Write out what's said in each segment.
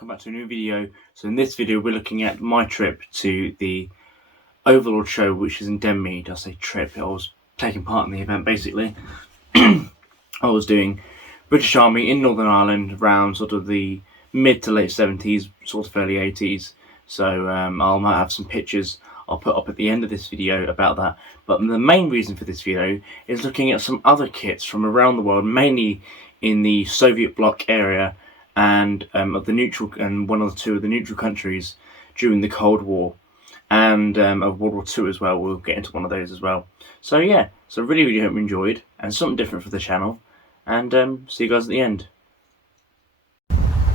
welcome back to a new video. So in this video we're looking at my trip to the Overlord Show, which is in Denmead. I say trip, I was taking part in the event basically. I was doing British Army in Northern Ireland around sort of the mid to late 70s, sort of early 80s. So I might have some pictures I'll put up at the end of this video about that. But the main reason for this video is looking at some other kits from around the world, mainly in the Soviet bloc area and of the neutral, and one or two of the neutral countries during the Cold War, and of World War II as well. We'll get into one of those as well. So yeah, so really hope you enjoyed, and something different for the channel, and see you guys at the end.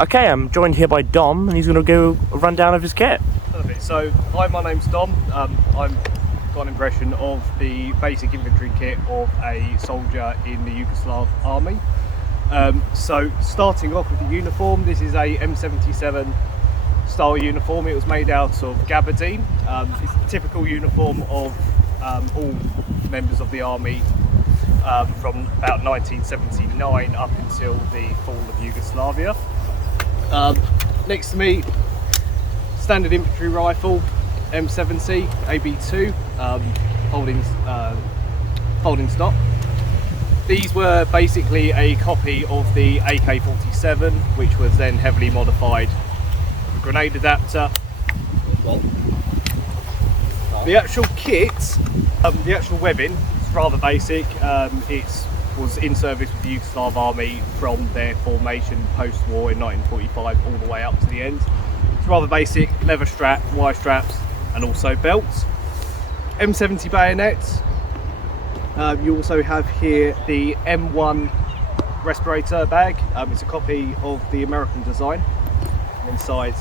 Okay, I'm joined here by Dom, and he's going to go a rundown of his kit. Perfect. So, hi, my name's Dom. I've got an impression of the basic infantry kit of a soldier in the Yugoslav army. So, starting off with the uniform, this is a M77 style uniform. It was made out of gabardine. It's the typical uniform of all members of the army from about 1979 up until the fall of Yugoslavia. Next to me, standard infantry rifle, M70 AB2, folding stock. These were basically a copy of the AK-47, which was then heavily modified with a grenade adapter. The actual kit, the actual webbing is rather basic. It was in service with the Yugoslav army from their formation post-war in 1945 all the way up to the end. It's rather basic, leather strap, wire straps, and also belts. M70 bayonets. You also have here the M1 respirator bag. It's a copy of the American design. Inside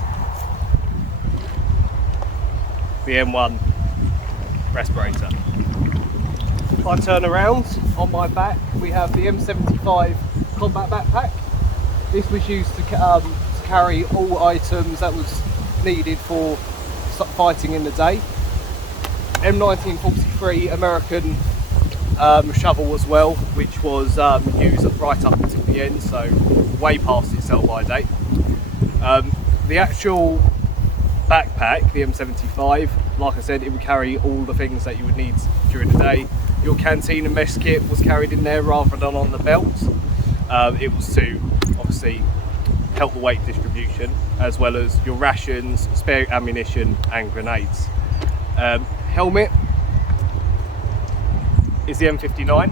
the M1 respirator. If I turn around, on my back we have the M75 combat backpack. This was used to carry all items that was needed for fighting in the day. M1943 American shovel as well, which was used right up until the end, so way past its sell-by date. The actual backpack, the M75, like I said, it would carry all the things that you would need during the day. Your canteen and mess kit was carried in there rather than on the belt. It was to obviously help the weight distribution, as well as your rations, spare ammunition and grenades. Helmet is the M59.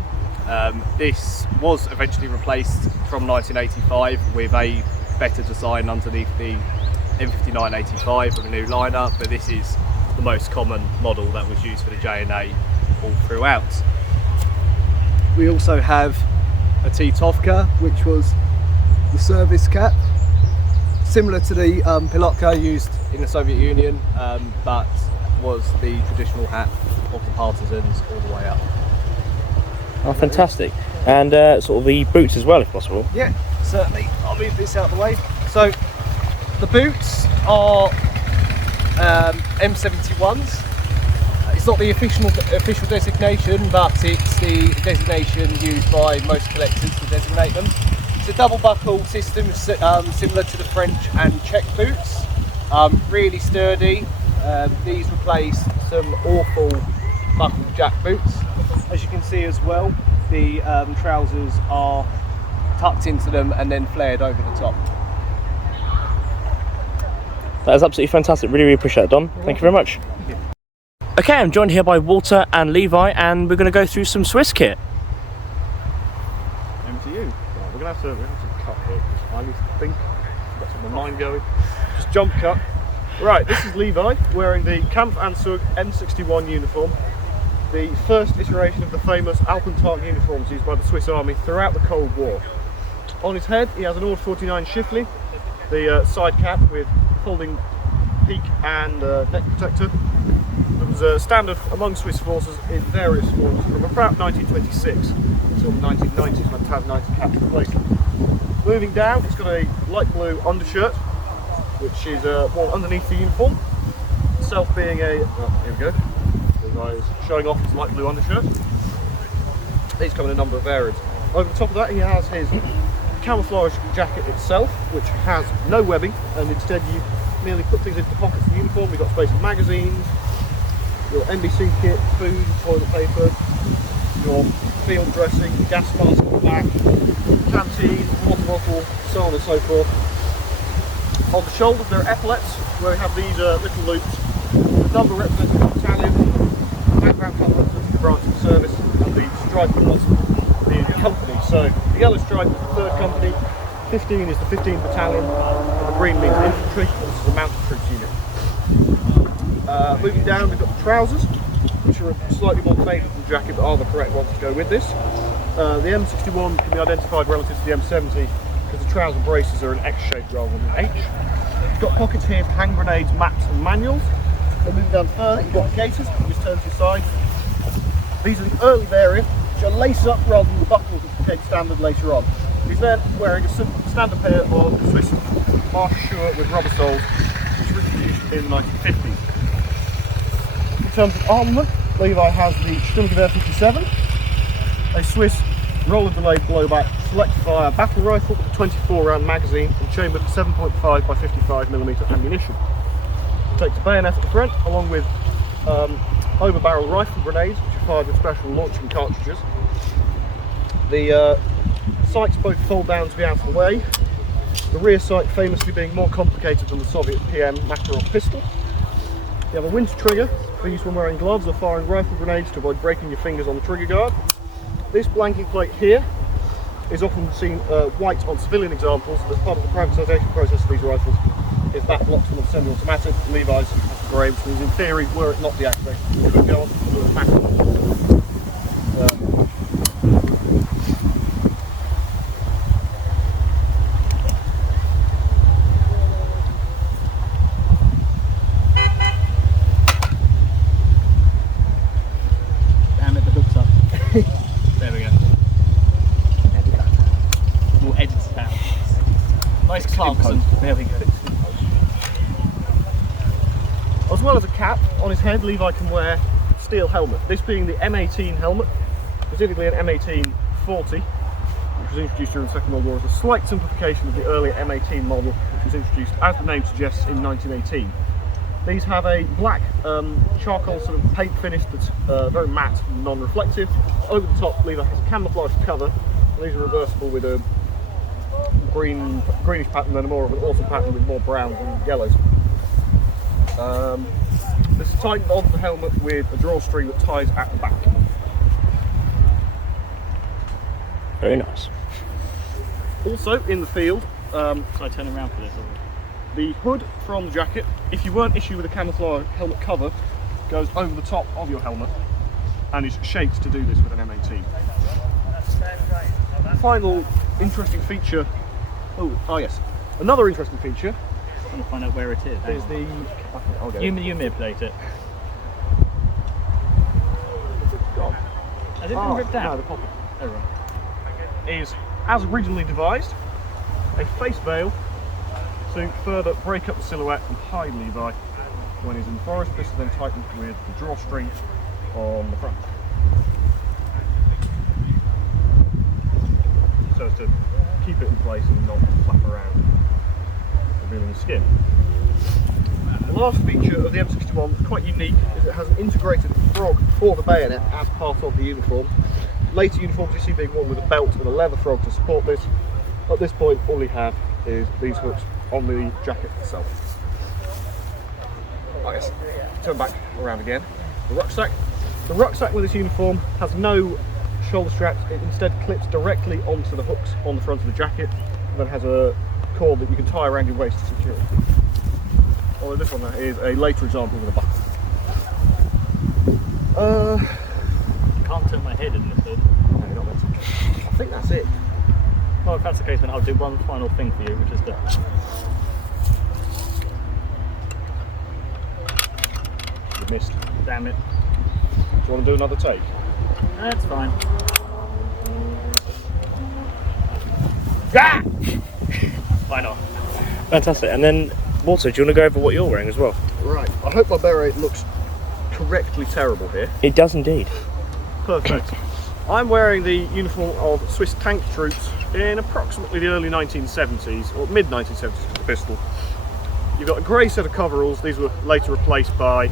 This was eventually replaced from 1985 with a better design underneath the M59-85 with a new liner, but this is the most common model that was used for the JNA all throughout. We also have a T-Tovka, which was the service cap, similar to the pilotka used in the Soviet Union, but was the traditional hat of the partisans all the way up. Oh, fantastic. And sort of the boots as well, if possible. Yeah, certainly. I'll move this out of the way. So the boots are M71s. It's not the official designation, but it's the designation used by most collectors to designate them. It's a double buckle system, similar to the French and Czech boots. Really sturdy. These replace some awful buckle jack boots. As you can see as well, the trousers are tucked into them and then flared over the top. That is absolutely fantastic. Really appreciate it, Don. Thank you very much. Thank you. Okay, I'm joined here by Walter and Levi, and we're going to go through some Swiss kit. Over to you. Right, we're going to have to cut here because I need to think. I've got some of my mind going. Just jump cut. Right, this is Levi wearing the Kampfanzug N61 uniform, the first iteration of the famous Alpentank uniforms used by the Swiss Army throughout the Cold War. On his head he has an Ord 49 Schiffli, the side cap with folding peak and neck protector. It was standard among Swiss forces in various forms from about 1926 until the 1990s when TAV 90 caps replaced it. Moving down, it's got a light blue undershirt, which is worn underneath the uniform. Itself being a, oh, here we go, the guy is showing off his light blue undershirt. These come in a number of variants. Over the top of that he has his camouflage jacket itself, which has no webbing, and instead you merely put things into the pockets of the uniform. We've got space for magazines, your NBC kit, food, toilet paper, your field dressing, gas mask on the back, canteen, water bottle, so on and so forth. On the shoulders there are epaulets, where we have these little loops. The number represents the battalion, the background colour represents the branch of service, and the stripe colours the company. So the yellow stripe is the 3rd company, 15 is the 15th battalion, and the green means infantry, and this is a mounted troops unit. Moving down, we've got the trousers, which are slightly more faded than the jacket, but are the correct ones to go with this. The M61 can be identified relative to the M70 because the trouser braces are an X shape rather than an H. You've got pockets here for hand grenades, maps and manuals. Then moving down further, you've got gaiters, you just turn to your side. These are the early variant, which are lace up rather than the buckles which became standard later on. He's then wearing a standard pair of Swiss Marsh Schuhe with rubber soles, which were introduced in the 1950s. In terms of armament, Levi has the Sturmgewehr 57, a Swiss roller delayed blowback select fire battle rifle with a 24 round magazine and chambered 7.5 by 55mm ammunition. It takes a bayonet at the front along with over barrel rifle grenades which are fired with special launching cartridges. The sights both fold down to be out of the way, the rear sight famously being more complicated than the Soviet PM Makarov pistol. You have a winter trigger for use when wearing gloves or firing rifle grenades to avoid breaking your fingers on the trigger guard. This blanking plate here is often seen white on civilian examples as part of the privatisation process of these rifles. Is that locked on a semi-automatic? Levi's has the grey, which means in theory, were it not deactivated, it could go on to the automatic. There we go. As well as a cap on his head, Levi can wear steel helmet. This being the M18 helmet, specifically an M1840, which was introduced during the Second World War as a slight simplification of the earlier M18 model, which was introduced, as the name suggests, in 1918. These have a black charcoal sort of paint finish that's very matte and non-reflective. Over the top, Levi has a camouflage cover, and these are reversible with a greenish pattern, then more of an autumn pattern with more browns and yellows. This is tightened onto the helmet with a drawstring that ties at the back. Very nice. Also in the field, So I turn around for this. the hood from the jacket, if you weren't issued with a camouflage helmet cover, goes over the top of your helmet and is shaped to do this with an M18. Final interesting feature. Oh yes, another interesting feature I'm trying to find out where it is. is the. I'll get You it. manipulate it. Gone. Has it been ripped No, out? the pocket Oh, right. is, as originally devised, a face veil to further break up the silhouette and hide Levi when he's in the forest. This is then tightened with the drawstring on the front, so as to keep it in place and not flap around, revealing the skin. The last feature of the M61 that's quite unique is it has an integrated frog for the bayonet as part of the uniform. Later uniforms you see being worn with a belt and a leather frog to support this. At this point, all we have is these hooks on the jacket itself. I guess, turn back around again. The rucksack. The rucksack with this uniform has no shoulder straps. It instead clips directly onto the hooks on the front of the jacket, and then has a cord that you can tie around your waist to secure it. Although this one is a later example with a buckle. Can't turn my head in this hood. No, not that. I think that's it. Well, if that's the case, then I'll do one final thing for you, which is the. You missed. Damn it. Do you want to do another take? That's fine. Ah! Why not? Fantastic. And then, also, do you want to go over what you're wearing as well? Right. I hope my beret looks correctly terrible here. It does indeed. Perfect. I'm wearing the uniform of Swiss tank troops in approximately the early 1970s, or mid 1970s for the pistol. You've got a grey set of coveralls. These were later replaced by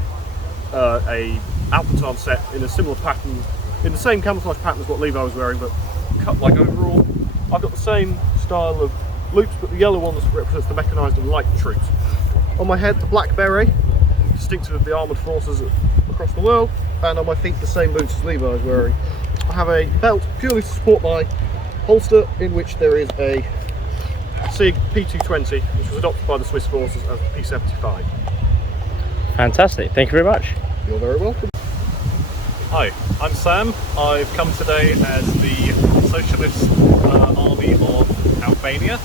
a Alpentan set in a similar pattern, in the same camouflage pattern as what Levi was wearing, but cut like overall. I've got the same style of loops, but the yellow one represents the mechanised and light troops. On my head, the black beret, distinctive of the armoured forces across the world, and on my feet, the same boots as Levi is wearing. I have a belt purely to support my holster, in which there is a SIG P220, which was adopted by the Swiss forces as the P75. Fantastic, thank you very much. You're very welcome. Hi, I'm Sam. I've come today as the Socialist Army of Albania.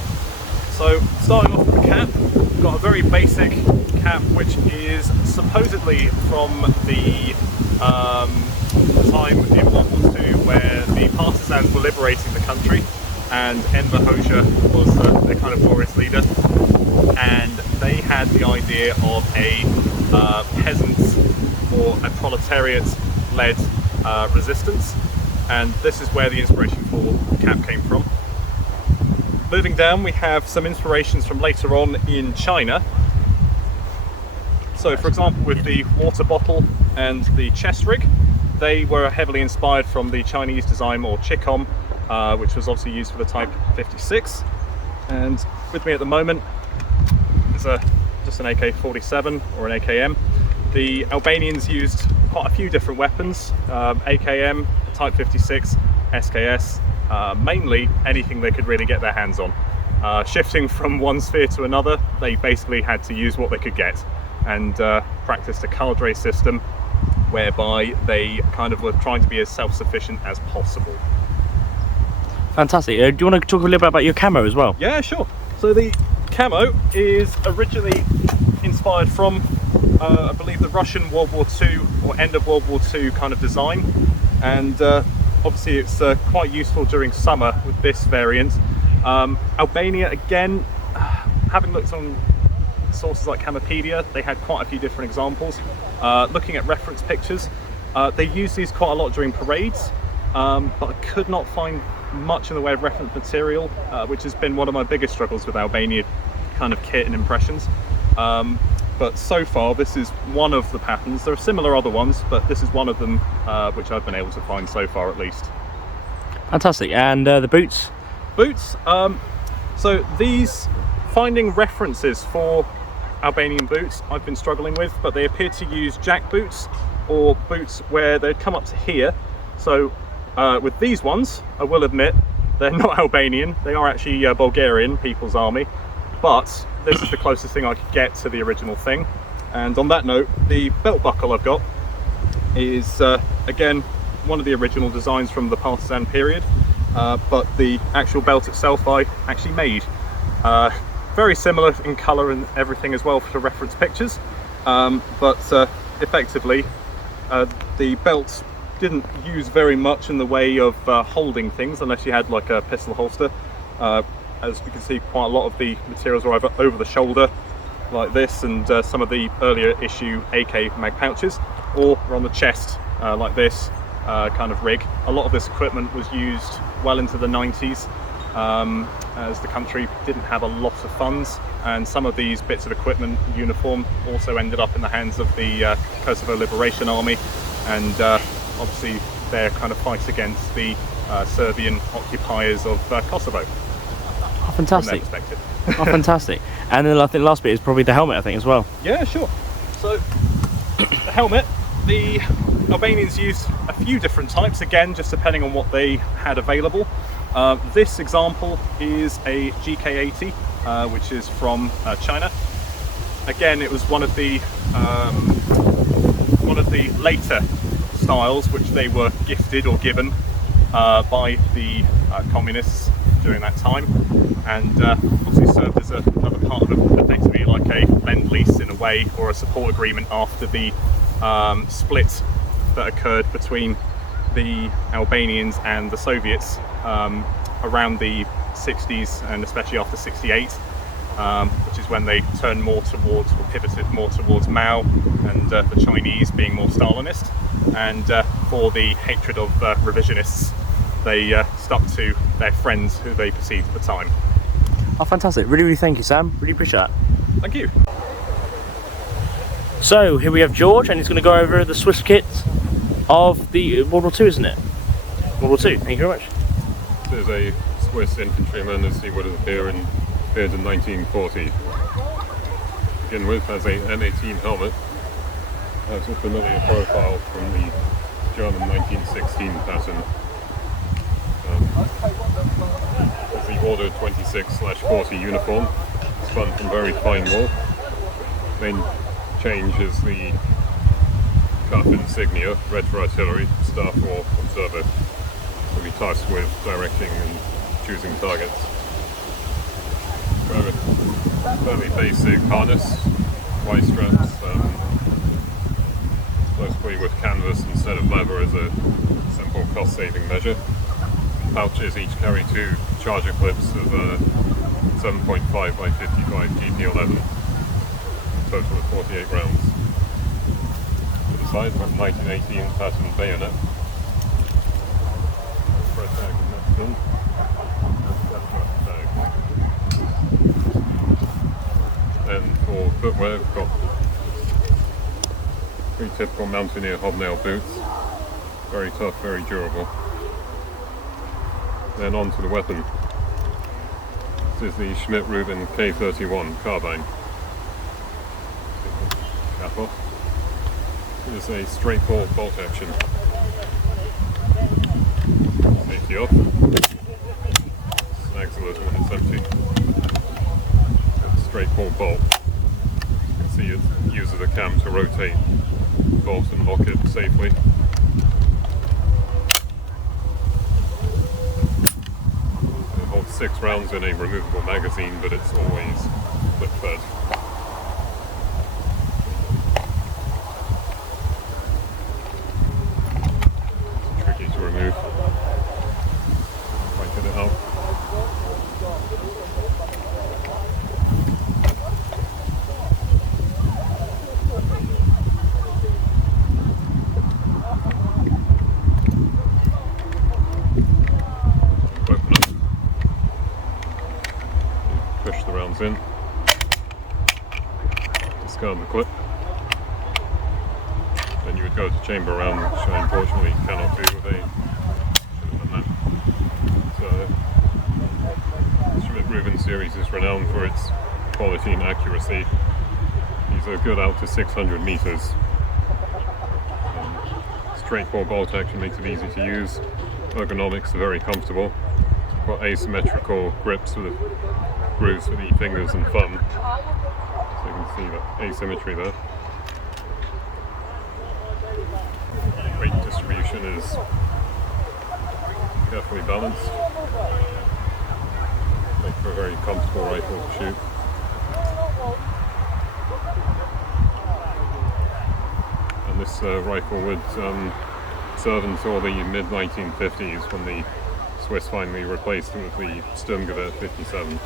So, starting off with the cap, we've got a very basic cap which is supposedly from the time in World War II where the partisans were liberating the country, and Enver Hoxha was their kind of glorious leader, and they had the idea of a peasants or a proletariat-led resistance, and this is where the inspiration for the cap came from. Moving down, we have some inspirations from later on in China. So, for example, with the water bottle and the chest rig, they were heavily inspired from the Chinese design, or Chicom, which was obviously used for the Type 56. And with me at the moment is just an AK-47 or an AKM. The Albanians used quite a few different weapons, AKM, Type 56, SKS, mainly anything they could really get their hands on. Shifting from one sphere to another, they basically had to use what they could get, and practiced a cadre system whereby they kind of were trying to be as self-sufficient as possible. Fantastic. Do you want to talk a little bit about your camo as well? Yeah, sure. So the camo is originally inspired from, I believe, the Russian World War II or end of World War II kind of design, and obviously it's quite useful during summer with this variant. Albania, again, having looked on sources like Camopedia, they had quite a few different examples. Looking at reference pictures, they use these quite a lot during parades, but I could not find much in the way of reference material, which has been one of my biggest struggles with Albania kind of kit and impressions. But so far, this is one of the patterns. There are similar other ones, but this is one of them which I've been able to find so far, at least. Fantastic. And the boots? Boots. So these, finding references for Albanian boots, I've been struggling with, but they appear to use jack boots, or boots where they'd come up to here. So with these ones, I will admit, they're not Albanian. They are actually Bulgarian People's Army, but this is the closest thing I could get to the original thing. And on that note, the belt buckle I've got is again one of the original designs from the partisan period, but the actual belt itself I actually made. Very similar in colour and everything as well for reference pictures, but effectively the belt didn't use very much in the way of holding things, unless you had like a pistol holster. As you can see, quite a lot of the materials are either over the shoulder like this, and some of the earlier issue AK mag pouches, or on the chest like this kind of rig. A lot of this equipment was used well into the 90s, as the country didn't have a lot of funds, and some of these bits of equipment, uniform, also ended up in the hands of the Kosovo Liberation Army, and obviously their kind of fight against the Serbian occupiers of Kosovo. Oh, fantastic. From their perspective. Oh, fantastic. And then I think the last bit is probably the helmet, I think, as well. Yeah, sure. So the helmet, the Albanians used a few different types, again, just depending on what they had available. This example is a GK80, which is from China. Again, it was one of the later styles which they were gifted or given by the communists during that time, and obviously served as another part of effectively like a lend-lease in a way, or a support agreement after the split that occurred between the Albanians and the Soviets around the 60s, and especially after 68, which is when they turned more towards, or pivoted more towards Mao, and the Chinese being more Stalinist. And for the hatred of revisionists. They stuck to their friends who they perceived at the time. Oh, fantastic. Really, really thank you, Sam. Really appreciate that. Thank you. So, here we have George, and he's going to go over the Swiss kit of the World War II, isn't it? World War II, thank you very much. There's a Swiss infantryman as he would have appeared in 1940. To begin with, has a M18 helmet, has a familiar profile from the German 1916 pattern. Has the Order 26/40 uniform, spun from very fine wool. Main change is the cuff insignia, red for artillery, star for observer. Will be tasked with directing and choosing targets. Fairly basic harness, white straps, mostly with canvas instead of leather as a simple cost-saving measure. Pouches each carry 2 charger clips of 7.5 by 55 GP11, total of 48 rounds. To the side, we've got 1918 pattern bayonet. Press tag is next in. And for footwear, we've got 3 typical mountaineer hobnail boots. Very tough, very durable. Then on to the weapon. This is the Schmidt-Rubin K31 carbine. Cap off. It is a straightforward bolt action. Safety off. Snags a little when it's empty. Straightforward bolt. You can see it uses a cam to rotate the bolt and lock it safely. It holds 6 rounds in a removable magazine, but it's always clip fed. It's tricky to remove. Might get it out. Push the rounds in, discard the clip, then you would go to chamber round, which I unfortunately cannot do with a, should have done that. The Schmidt-Rubin series is renowned for its quality and accuracy. These are good out to 600 meters. Straightforward bolt action makes it easy to use. Ergonomics are very comfortable. It's got asymmetrical grips with grooves for the fingers and thumb, so you can see that asymmetry there. Weight distribution is carefully balanced, make for a very comfortable rifle to shoot. And this rifle would serve until the mid-1950s, when the Swiss finally replaced it with the Sturmgewehr 57.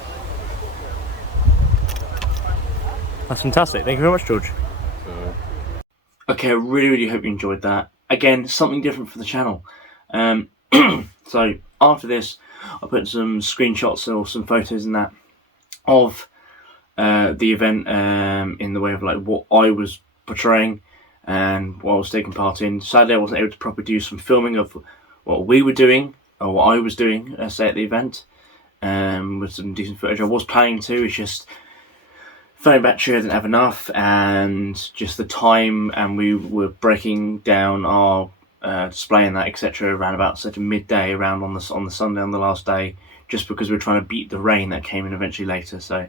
That's fantastic. Thank you very much, George. Okay, I really, really hope you enjoyed that. Again, something different for the channel. So after this, I'll put some screenshots or some photos and that of the event in the way of like what I was portraying and what I was taking part in. Sadly, I wasn't able to properly do some filming of what we were doing or what I was doing, say at the event, with some decent footage. I was planning to. It's just phone battery I didn't have enough, and just the time, and we were breaking down our display and that, etc. around about sort of midday, around on the Sunday, on the last day, just because we were trying to beat the rain that came in eventually later. So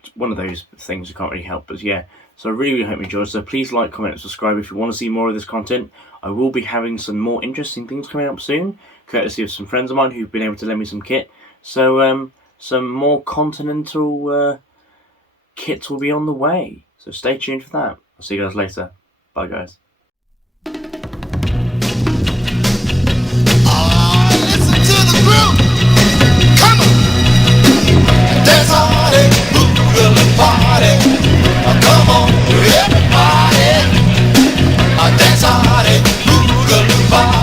it's one of those things you can't really help. But yeah, so I really, really hope you enjoyed. So please like, comment, and subscribe if you want to see more of this content. I will be having some more interesting things coming up soon, courtesy of some friends of mine who've been able to lend me some kit. So some more continental kits will be on the way, so stay tuned for that. I'll see you guys later. Bye, guys. Listen to the groove. Come on. Dance party, boogaloo party. Come on, everybody. Dance party, boogaloo party.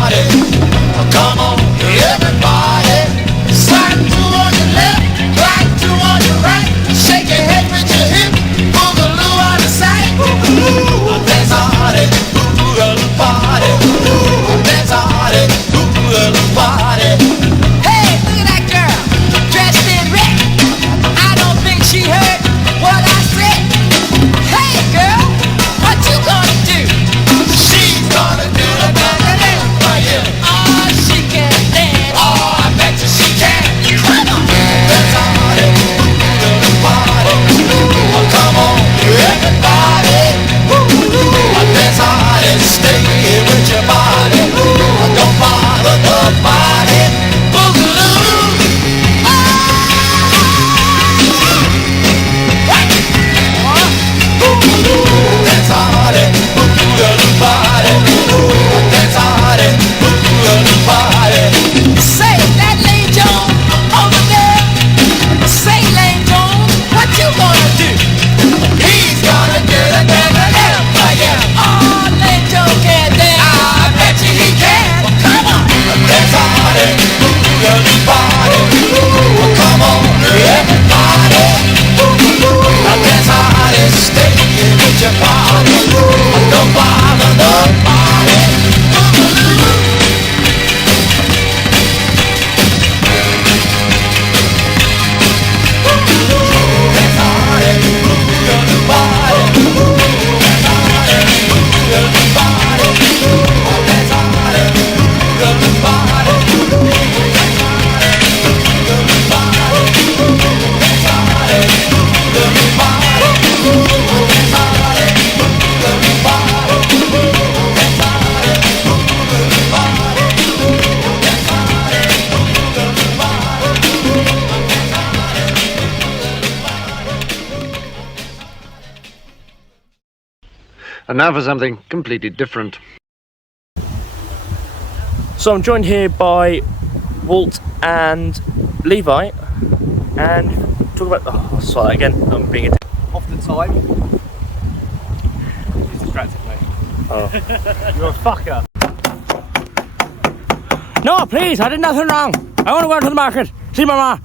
And now for something completely different. So I'm joined here by Walt and Levi, and talk about. Oh, sorry again. I'm being a. Off the time. He's distracted me. Oh. You're a fucker. No, please! I did nothing wrong. I want to go to the market. See Mama.